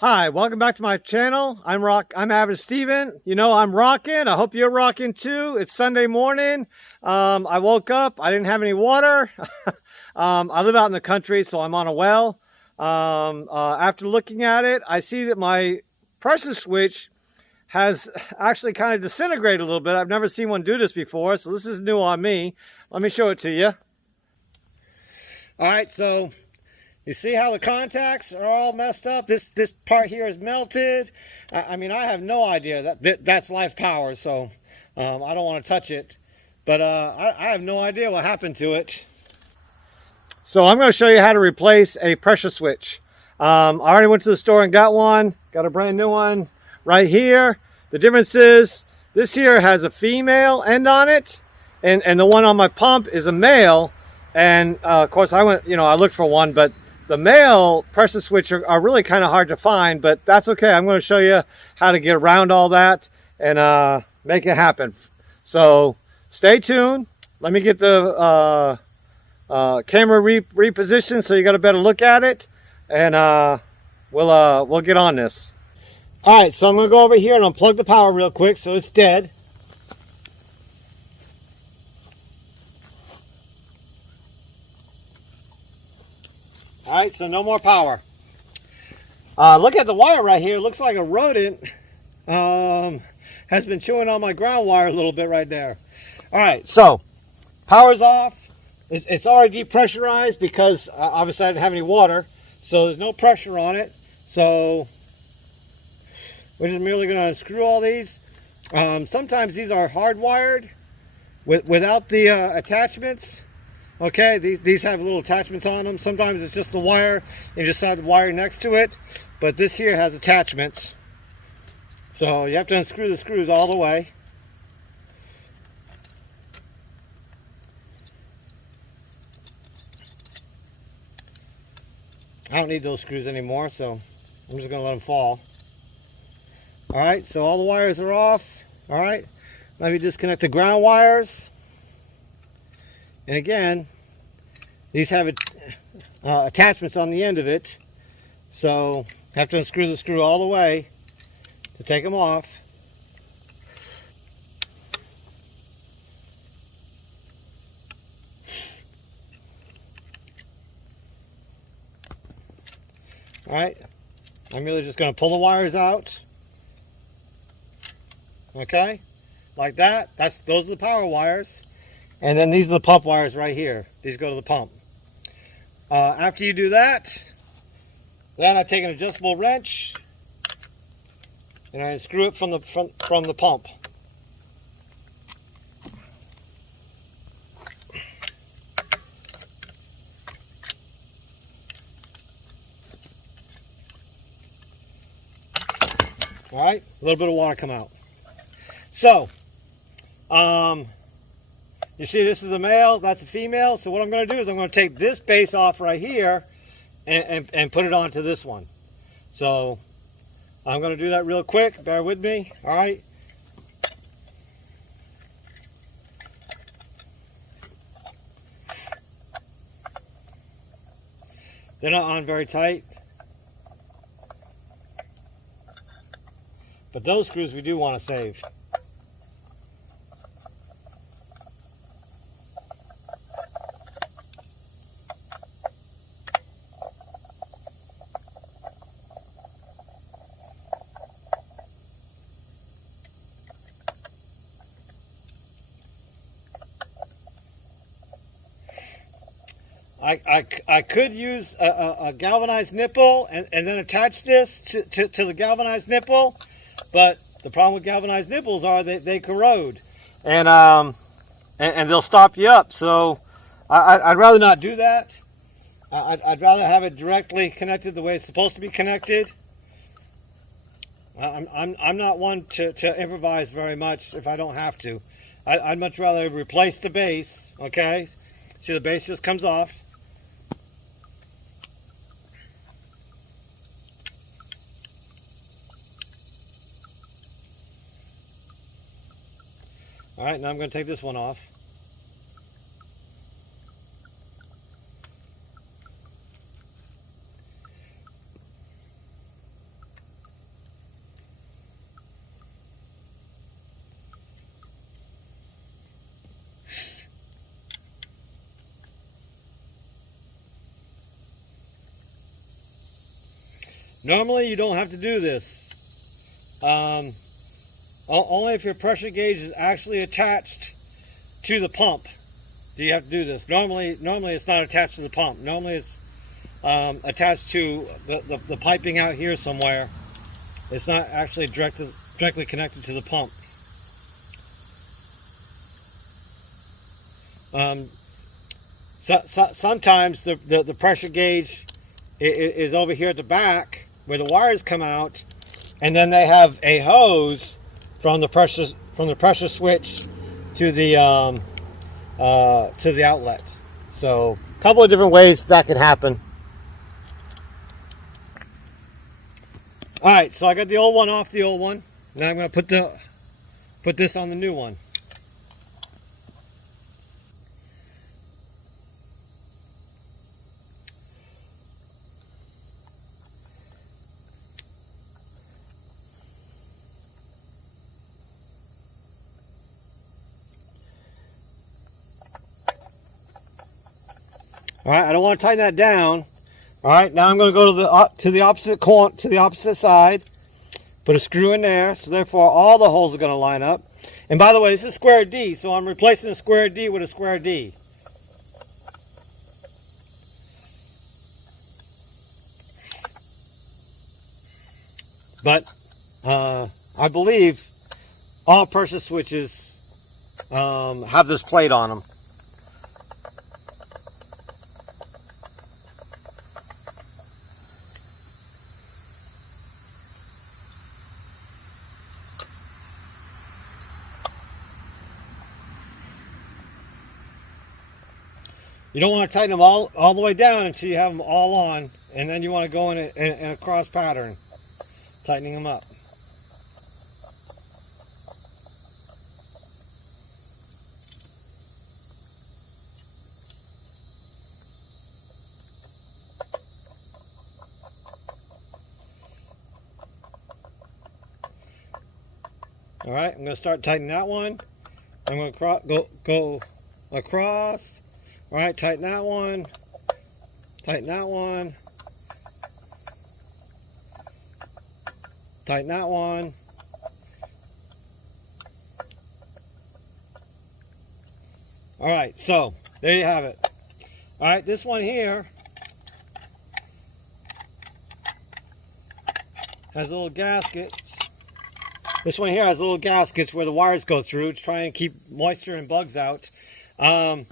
Hi, welcome back to my channel. I'm Avid Steven. You know, I'm rocking. I hope you're rocking too. It's Sunday morning. I woke up. I didn't have any water. I live out in the country, so I'm on a well. After looking at it, I see that my pressure switch has actually kind of disintegrated a little bit. I've never seen one do this before, so this is new on me. Let me show it to you. All right, so you see how the contacts are all messed up? This part here is melted. I mean, I have no idea. That's life power, so I don't want to touch it. But I have no idea what happened to it. So I'm going to show you how to replace a pressure switch. I already went to the store and got one. Got a brand new one right here. The difference is this here has a female end on it, and the one on my pump is a male. And of course, I looked for one, but the male pressure switch are really kind of hard to find, but that's okay. I'm going to show you how to get around all that and make it happen. So stay tuned. Let me get the camera repositioned so you got a better look at it, and we'll get on this. All right, so I'm going to go over here and unplug the power real quick so it's dead. All right, so no more power. Look at the wire right here. It looks like a rodent has been chewing on my ground wire a little bit right there. All right, so power's off. It's already depressurized because obviously I didn't have any water, so there's no pressure on it. So we're just merely going to unscrew all these. Sometimes these are hardwired without the attachments. Okay, these have little attachments on them. Sometimes it's just the wire, you just have the wire next to it, but this here has attachments. So you have to unscrew the screws all the way. I don't need those screws anymore, so I'm just going to let them fall. All right, so all the wires are off. All right, let me disconnect the ground wires. And again, these have attachments on the end of it, so have to unscrew the screw all the way to take them off. All right, I'm really just going to pull the wires out. Okay, like that. Those are the power wires. And then these are the pump wires right here. These go to the pump. After you do that, then I take an adjustable wrench and I screw it from the pump. All right, a little bit of water come out. So, you see, this is a male, that's a female. So what I'm going to do is I'm going to take this base off right here and put it onto this one. So I'm going to do that real quick. Bear with me. All right. They're not on very tight, but those screws we do want to save. I could use a galvanized nipple and then attach this to the galvanized nipple, but the problem with galvanized nipples are they corrode and they'll stop you up. So I'd rather not do that. I'd rather have it directly connected the way it's supposed to be connected. I'm not one to improvise very much if I don't have to. I'd much rather replace the base. Okay, see, the base just comes off. All right, now I'm going to take this one off. Normally you don't have to do this. Only if your pressure gauge is actually attached to the pump do you have to do this. Normally it's not attached to the pump. Normally it's attached to the piping out here somewhere. It's not actually directly connected to the pump. Sometimes the pressure gauge is over here at the back where the wires come out, and then they have a hose from the pressure switch to the outlet. So a couple of different ways that can happen. All right, so I got the old one off the old one. Now I'm going to put this on the new one. All right, I don't want to tighten that down. All right, now I'm going to go to the opposite side. Put a screw in there, so therefore all the holes are going to line up. And by the way, this is square D, so I'm replacing a square D with a square D. But I believe all pressure switches have this plate on them. You don't want to tighten them all the way down until you have them all on, and then you want to go in a cross pattern, tightening them up. All right, I'm going to start tightening that one. I'm going to go across. All right, tighten that one. Tighten that one. Tighten that one. All right, so there you have it. All right, this one here has little gaskets. This one here has little gaskets where the wires go through to try and keep moisture and bugs out. A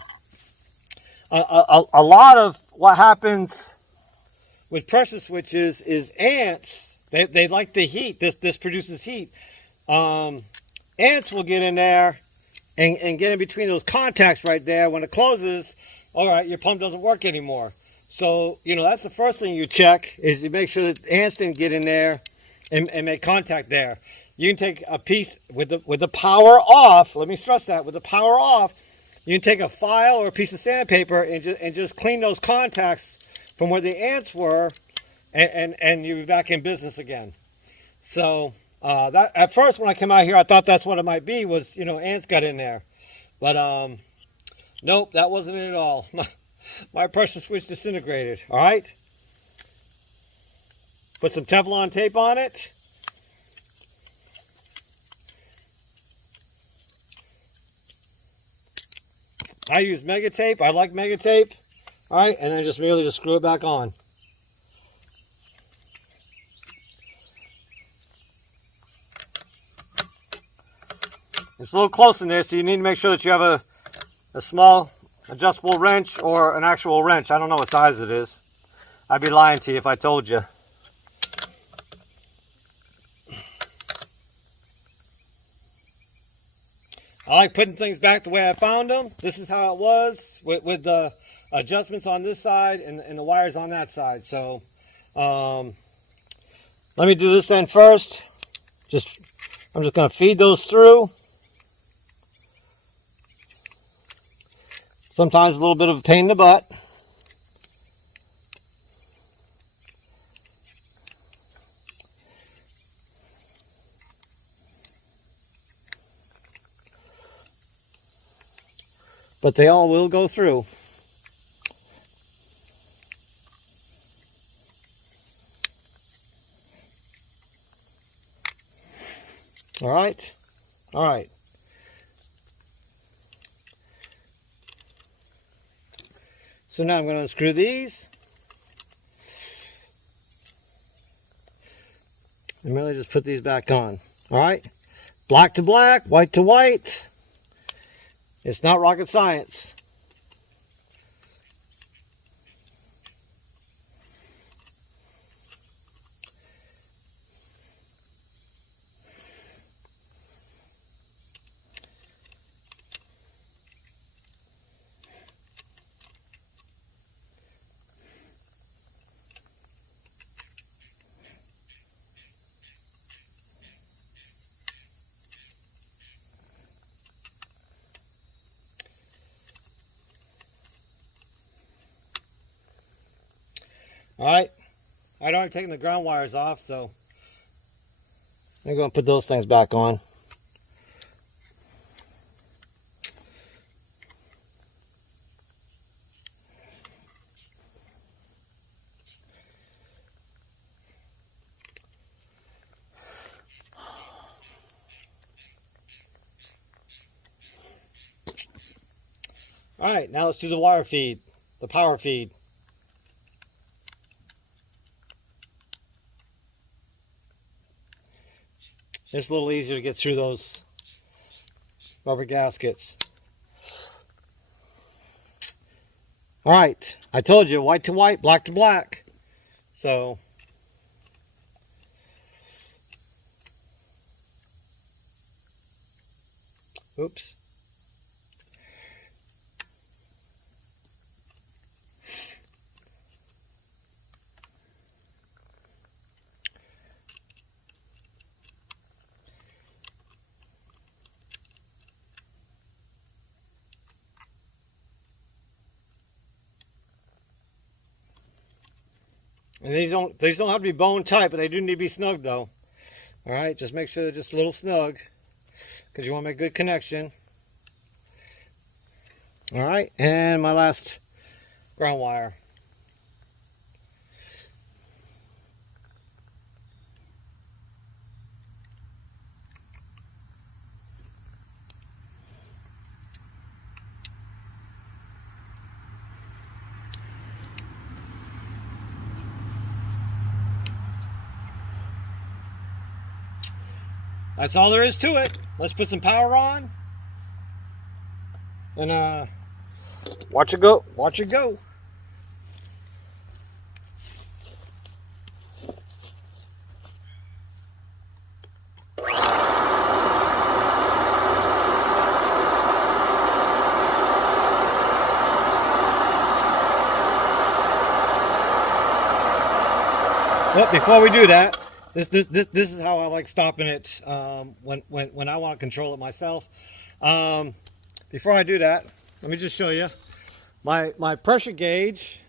lot of what happens with pressure switches is ants. They like the heat. This produces heat. Ants will get in there and get in between those contacts right there. When it closes, all right, your pump doesn't work anymore. So, that's the first thing you check, is you make sure that ants didn't get in there and make contact there. You can take a piece with the power off. Let me stress that, with the power off, you can take a file or a piece of sandpaper and just clean those contacts from where the ants were, and you'll be back in business again. So that, at first when I came out here, I thought that's what it might be, was ants got in there, but nope, that wasn't it at all. My pressure switch disintegrated. All right, put some Teflon tape on it. I use Mega Tape. I like Mega Tape. All right, and then just screw it back on. It's a little close in there, so you need to make sure that you have a small adjustable wrench or an actual wrench. I don't know what size it is. I'd be lying to you if I told you. I like putting things back the way I found them. This is how it was with the adjustments on this side and the wires on that side. So let me do this end first. I'm just going to feed those through. Sometimes a little bit of a pain in the butt. But they all will go through. All right. All right. So now I'm going to unscrew these. And really just put these back on. All right. Black to black, white to white. It's not rocket science. All right. I'd already taken the ground wires off, so I'm going to put those things back on. All right, now let's do the wire feed, the power feed. It's a little easier to get through those rubber gaskets. All right, I told you, white to white, black to black. So, oops. And these don't have to be bone tight, but they do need to be snug though. All right, just make sure they're just a little snug because you want to make good connection. All right, and my last ground wire. That's all there is to it. Let's put some power on. And watch it go. Watch it go. But before we do that, this is how I like stopping it when I want to control it myself. Before I do that, let me just show you my pressure gauge.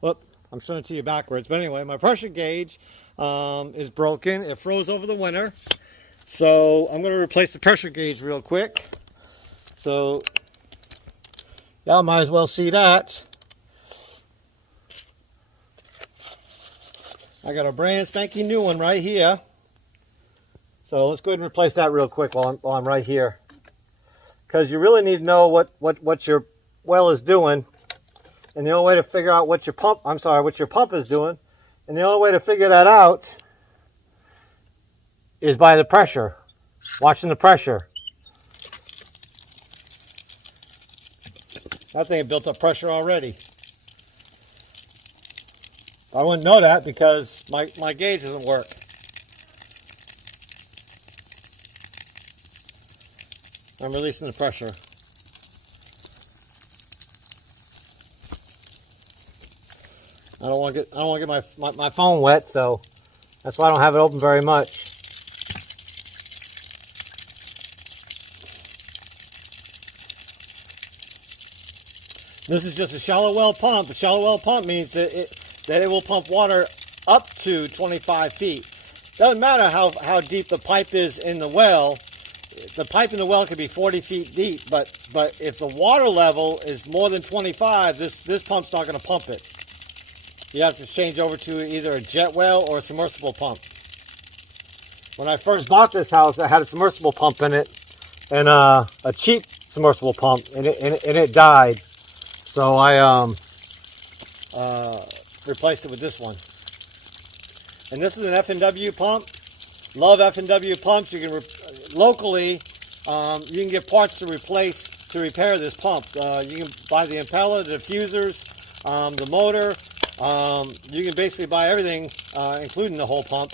Whoop, I'm showing it to you backwards, but anyway, my pressure gauge is broken. It froze over the winter, so I'm going to replace the pressure gauge real quick. So y'all might as well see that. I got a brand spanking new one right here. So let's go ahead and replace that real quick while I'm right here. Because you really need to know what your well is doing. And the only way to figure out what your pump is doing. And the only way to figure that out is by the pressure. Watching the pressure. That thing built up pressure already. I wouldn't know that because my gauge doesn't work. I'm releasing the pressure. I don't want to get my phone wet, so that's why I don't have it open very much. This is just a shallow well pump. A shallow well pump means that it will pump water up to 25 feet. Doesn't matter how deep the pipe is in the well. The pipe in the well could be 40 feet deep, but if the water level is more than 25, this pump's not going to pump it. You have to change over to either a jet well or a submersible pump. when I first bought this house, it had a submersible pump in it, and a cheap submersible pump, and it died. So I replaced it with this one. And this is an F&W pump. Love F&W pumps. You can locally you can get parts to repair this pump. You can buy the impeller, the diffusers, the motor. You can basically buy everything, including the whole pump,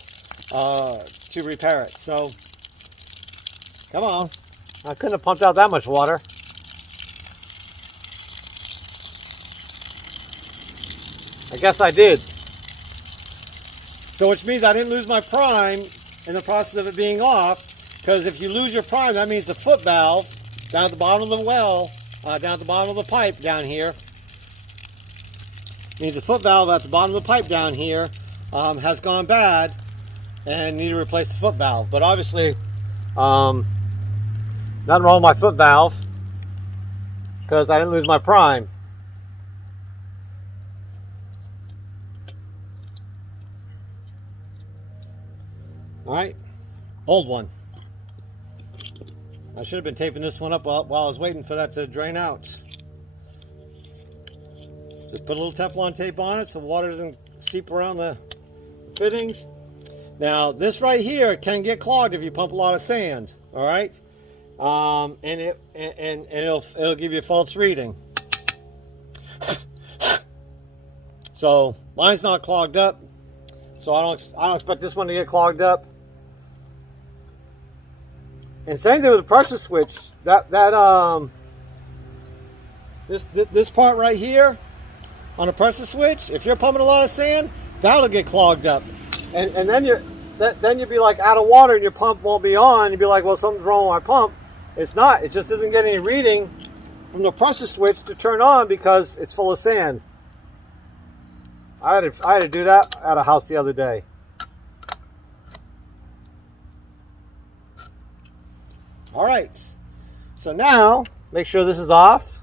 to repair it. So, come on. I couldn't have pumped out that much water. I guess I did. So which means I didn't lose my prime in the process of it being off, because if you lose your prime, that means the foot valve down at the bottom of the well, down at the bottom of the pipe down here, means the foot valve at the bottom of the pipe down here has gone bad and need to replace the foot valve. But obviously, nothing wrong with my foot valve because I didn't lose my prime. All right, old one. I should have been taping this one up while I was waiting for that to drain out. Just put a little Teflon tape on it so water doesn't seep around the fittings. Now this right here can get clogged if you pump a lot of sand. All right, and it'll give you a false reading. So mine's not clogged up, so I don't expect this one to get clogged up. And same thing with the pressure switch. This part right here on the pressure switch, if you're pumping a lot of sand, that'll get clogged up, and then you'll be like out of water and your pump won't be on. You'll be like, well, something's wrong with my pump. It's not. It just doesn't get any reading from the pressure switch to turn on because it's full of sand. I had to do that at a house the other day. All right, so now make sure this is off.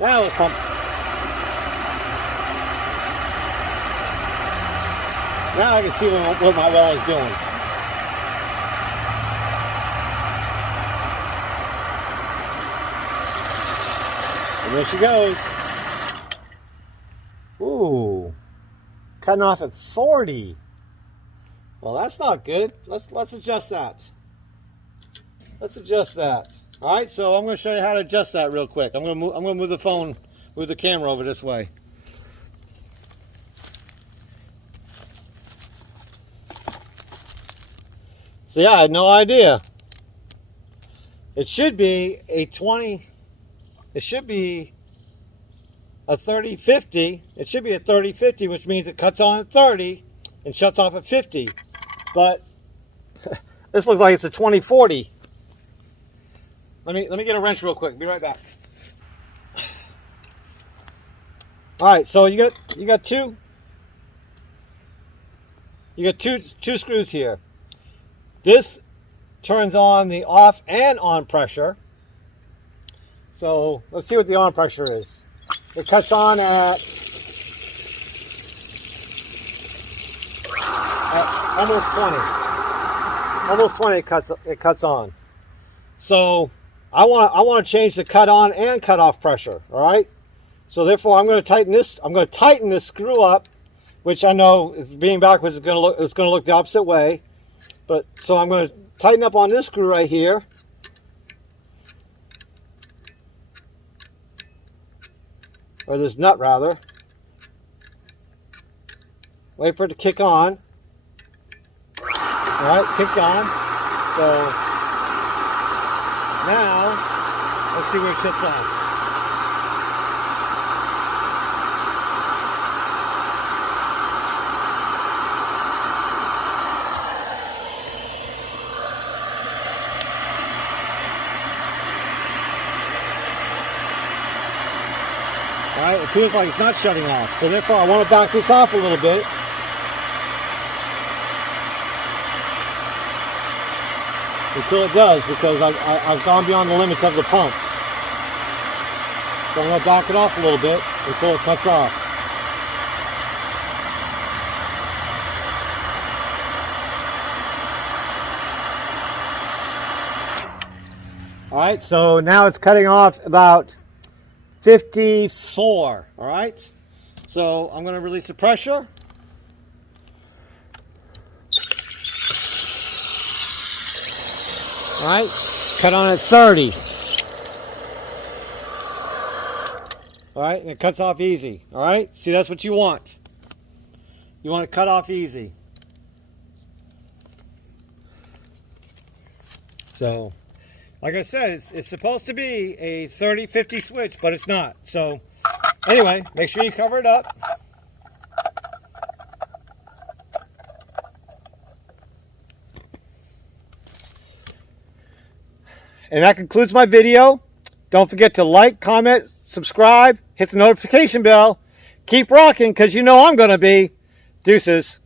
Now let's pump. Now I can see what my well is doing. And there she goes. Ooh, cutting off at 40. Well, that's not good. Let's adjust that. Let's adjust that. All right, so I'm going to show you how to adjust that real quick. I'm going to move the camera over this way. See, I had no idea. It should be a 20. It should be a 30-50. It should be a 30-50, which means it cuts on at 30 and shuts off at 50. But this looks like it's a 20-40. Let me get a wrench real quick. Be right back. All right, so you got two screws here. This turns on the off and on pressure. So let's see what the on pressure is. It cuts on at almost 20. Almost 20 it cuts on. So I want to change the cut on and cut off pressure, all right? So therefore I'm going to tighten this. I'm going to tighten this screw up, which I know being backwards is going to look the opposite way. But so I'm going to tighten up on this screw right here. Or this nut rather. Wait for it to kick on. All right, kicked on. So now, let's see where it shuts on. All right, it feels like it's not shutting off, so therefore I want to back this off a little bit. Until it does, because I've gone beyond the limits of the pump. So I'm going to back it off a little bit until it cuts off. right, so now it's cutting off about 54. All right, so I'm going to release the pressure. All right, cut on at 30. All right, and it cuts off easy. All right, see, that's what you want. You want to cut off easy. So, like I said, it's supposed to be a 30-50 switch, but it's not. So, anyway, make sure you cover it up. And that concludes my video. Don't forget to like, comment, subscribe, hit the notification bell. Keep rocking, because you know I'm going to be. Deuces.